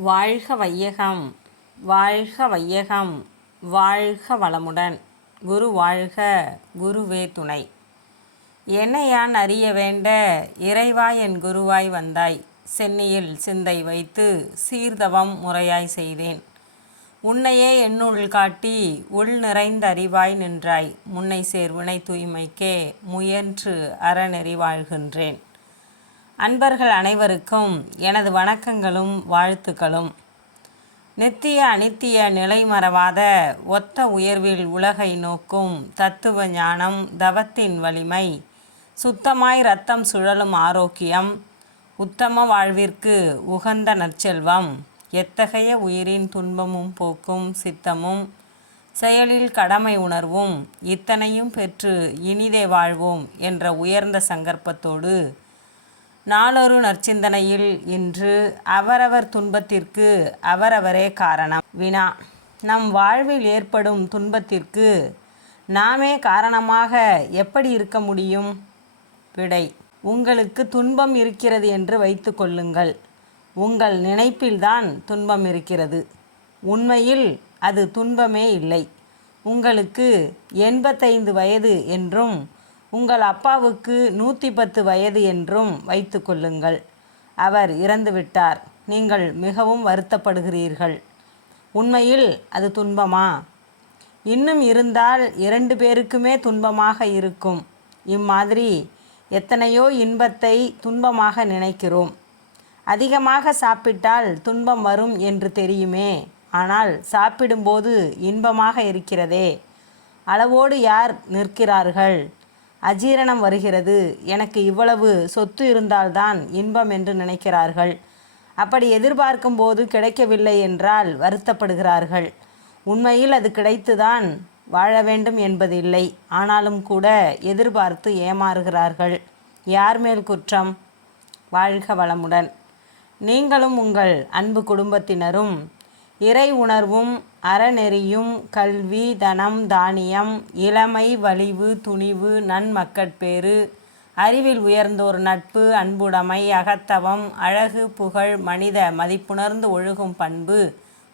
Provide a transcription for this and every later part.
வாழ்க வையகம் வாழ்க வையகம் வாழ்க வளமுடன். குரு வாழ்க குருவே துணை. என்னை யான் அறிய வேண்ட இறைவா என் குருவாய் வந்தாய். சென்னையில் சிந்தை வைத்து சீர்தவம் முறையாய் செய்தேன். உன்னையே என்னுள் காட்டி உள் நிறைந்த அறிவாய் நின்றாய். முன்னை சேர்வினை தூய்மைக்கே முயன்று அறநெறி வாழ்கின்றேன். அன்பர்கள் அனைவருக்கும் எனது வணக்கங்களும் வாழ்த்துக்களும். நித்திய அனித்திய நிலைமறவாத ஒத்த உயர்வில் உலகை நோக்கும் தத்துவ ஞானம் தவத்தின் வலிமை சுத்தமாய் ரத்தம் சுழலும் ஆரோக்கியம் உத்தம வாழ்விற்கு உகந்த நற்செல்வம் எத்தகைய உயிரின் துன்பமும் போக்கும் சித்தமும் செயலில் கடமை உணர்வும் இத்தனையும் பெற்று இனிதே வாழ்வோம் என்ற உயர்ந்த சங்கற்பத்தோடு நாளொரு நற்சிந்தனையில் இன்று அவரவர் துன்பத்திற்கு அவரவரே காரணம். வினா நம் வாழ்வில் ஏற்படும் துன்பத்திற்கு நாமே காரணமாக எப்படி இருக்க முடியும்? விடை உங்களுக்கு துன்பம் இருக்கிறது என்று வைத்து கொள்ளுங்கள். உங்கள் நினைப்பில்தான் துன்பம் இருக்கிறது. உண்மையில் அது துன்பமே இல்லை. உங்களுக்கு எண்பத்தைந்து வயது என்றும் உங்கள் அப்பாவுக்கு நூற்றி பத்து வயது என்றும் வைத்து கொள்ளுங்கள். அவர் இறந்துவிட்டார். நீங்கள் மிகவும் வருத்தப்படுகிறீர்கள். உண்மையில் அது துன்பமா? இன்னும் இருந்தால் இரண்டு பேருக்குமே துன்பமாக இருக்கும். இம்மாதிரி எத்தனையோ இன்பத்தை துன்பமாக நினைக்கிறோம். அதிகமாக சாப்பிட்டால் துன்பம் வரும் என்று தெரியுமே. ஆனால் சாப்பிடும்போது இன்பமாக இருக்கிறதே. அளவோடு யார் நிற்கிறார்கள்? அஜீரணம் வருகிறது. எனக்கு இவ்வளவு சொத்து இருந்தால்தான் இன்பம் என்று நினைக்கிறார்கள். அப்படி எதிர்பார்க்கும் போது கிடைக்கவில்லை என்றால் வருத்தப்படுகிறார்கள். உண்மையில் அது கிடைத்துதான் வாழ வேண்டும் என்பதில்லை. ஆனாலும் கூட எதிர்பார்த்து ஏமாறுகிறார்கள். யார் மேல் குற்றம்? வாழ்க வளமுடன். நீங்களும் உங்கள் அன்பு குடும்பத்தினரும் இறை உணர்வும் அறநெறியும் கல்வி தனம் தானியம் இளமை வலிவு துணிவு நன்மக்கட்பேறு அறிவில் உயர்ந்தோர் நட்பு அன்புடைமை அகத்தவம் அழகு புகழ் மனித மதிப்புணர்ந்து ஒழுகும் பண்பு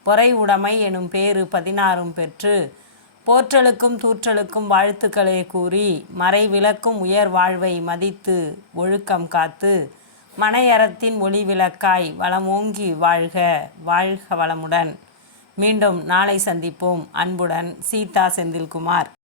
பொறை உடைமை எனும் பேறு பதினாறும் பெற்று போற்றலுக்கும் தூற்றலுக்கும் வாழ்த்துக்களை கூறி மறைவிலக்கும் உயர் வாழ்வை மதித்து ஒழுக்கம் காத்து மனையறத்தின் ஒளி விளக்காய் வளமோங்கி வாழ்க வாழ்க வளமுடன். மீண்டும் நாளை சந்திப்போம். அன்புடன் சீதா செந்தில்குமார்.